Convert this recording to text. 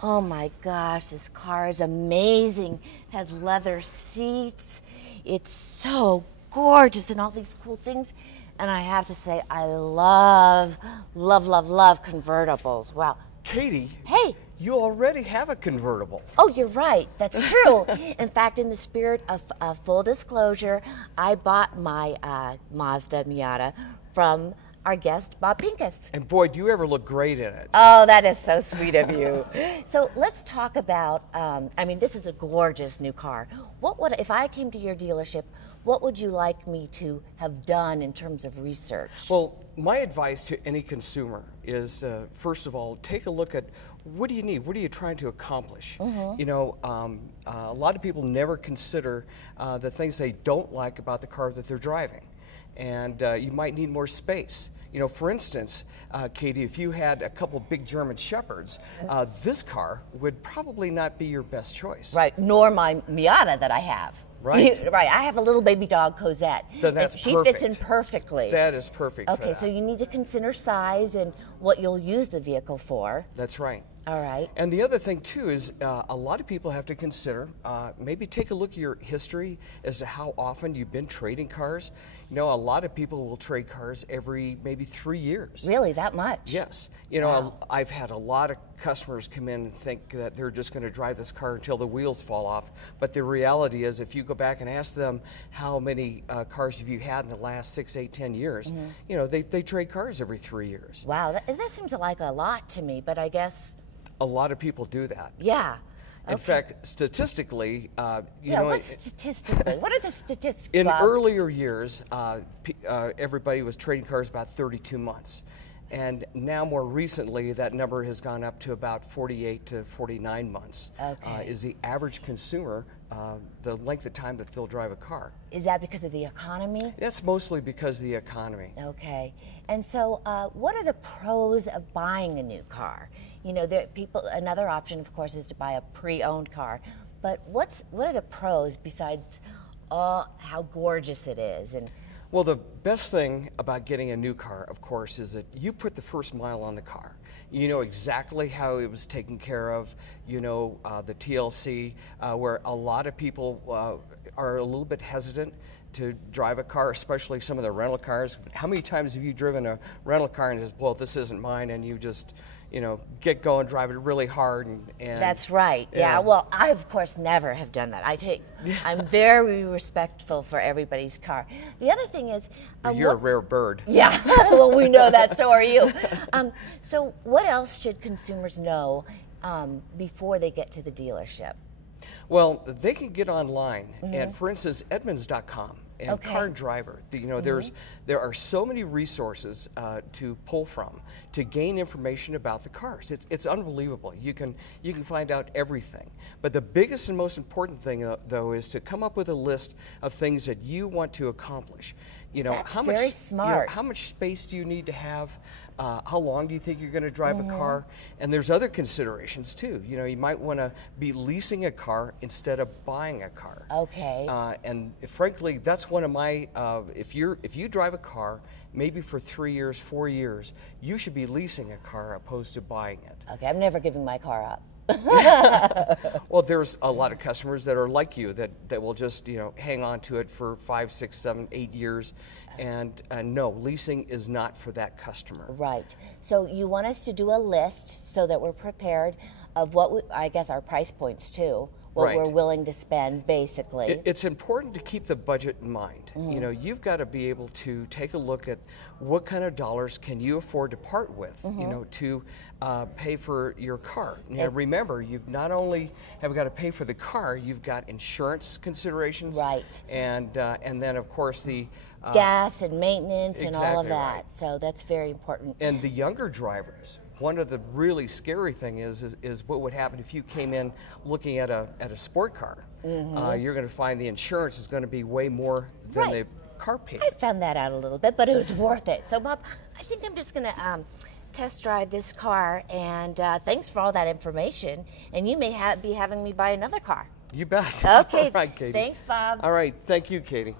Oh my gosh, this car is amazing. It has leather seats. It's so gorgeous and all these cool things. And I have to say, I love, love, love, love convertibles. Wow. Katie, Hey. you already have a convertible. Oh, you're right. That's true. In fact, in the spirit of full disclosure, I bought my Mazda Miata from our guest, Bob Pincus. And boy, do you ever look great in it. Oh, that is so sweet of you. So let's talk about, I mean, this is a gorgeous new car. What would, if I came to your dealership, what would you like me to have done in terms of research? Well, my advice to any consumer is, first of all, take a look at what do you need? What are you trying to accomplish? You know, a lot of people never consider the things they don't like about the car that they're driving. And you might need more space. You know, for instance, Katie, if you had a couple big German Shepherds, this car would probably not be your best choice. Right, nor my Miata that I have. Right. Right, I have a little baby dog, Cosette. Then that's she perfect. fits in perfectly. That is perfect. Okay, so you need to consider size and what you'll use the vehicle for. That's right. All right. And the other thing too is a lot of people have to consider, maybe take a look at your history as to how often you've been trading cars. You know, a lot of people will trade cars every maybe 3 years. Really, that much? Yes. You know, Wow. I've had a lot of customers come in and think that they're just going to drive this car until the wheels fall off. But the reality is, if you go back and ask them how many cars have you had in the last 6, 8, 10 years, you know, they trade cars every 3 years. Wow, that seems like a lot to me, but I guess... A lot of people do that. Yeah. In fact, statistically, you yeah, know, what's statistically? What are the statistics, in Bob? earlier years, everybody was trading cars about 32 months. And now more recently, that number has gone up to about 48 to 49 months. Okay. Is the average consumer, the length of time that they'll drive a car. Is that because of the economy? That's mostly because of the economy. Okay. And so what are the pros of buying a new car? You know, another option, of course, is to buy a pre-owned car. But what are the pros besides how gorgeous it is? And well, the best thing about getting a new car, of course, is that you put the first mile on the car. You know exactly how it was taken care of. You know the TLC, where a lot of people are a little bit hesitant to drive a car, especially some of the rental cars. How many times have you driven a rental car and just, well, this isn't mine, and you just, you know, get going, drive it really hard, and that's right. Yeah. Well, I of course never have done that. I'm very respectful for everybody's car. The other thing is, you're a rare bird. Yeah. Well, we know that. So are you. So, what else should consumers know before they get to the dealership? Well, they can get online, and for instance, Edmunds.com. And Okay. Car Driver, you know, there are so many resources to pull from to gain information about the cars. It's unbelievable. You can find out everything. But the biggest and most important thing, though, is to come up with a list of things that you want to accomplish. You know, That's very smart. You know, how much space do you need to have? How long do you think you're going to drive a car? And there's other considerations too. You know, you might want to be leasing a car instead of buying a car. Okay. And frankly, that's one of my. If you drive a car, maybe for 3 years, 4 years, you should be leasing a car opposed to buying it. Okay, I'm never giving my car up. Well, there's a lot of customers that are like you that will just, you know, hang on to it for 5, 6, 7, 8 years, and no, leasing is not for that customer. Right. So you want us to do a list so that we're prepared of what I guess our price points too. What Right. we're willing to spend, basically. It's important to keep the budget in mind. You know, you've got to be able to take a look at what kind of dollars can you afford to part with, you know, to pay for your car. Now, remember, you've not only have got to pay for the car, you've got insurance considerations. Right. And then, of course, the gas and maintenance and all of exactly that. right. So that's very important. And the younger drivers, one of the really scary thing is what would happen if you came in looking at a sport car. You're going to find the insurance is going to be way more than Right. the car payment. I found that out a little bit, but it was worth it. So, Bob, I think I'm just going to test drive this car, and thanks for all that information. And you may be having me buy another car. You bet. Okay. All right, Katie. Thanks, Bob. All right. Thank you, Katie.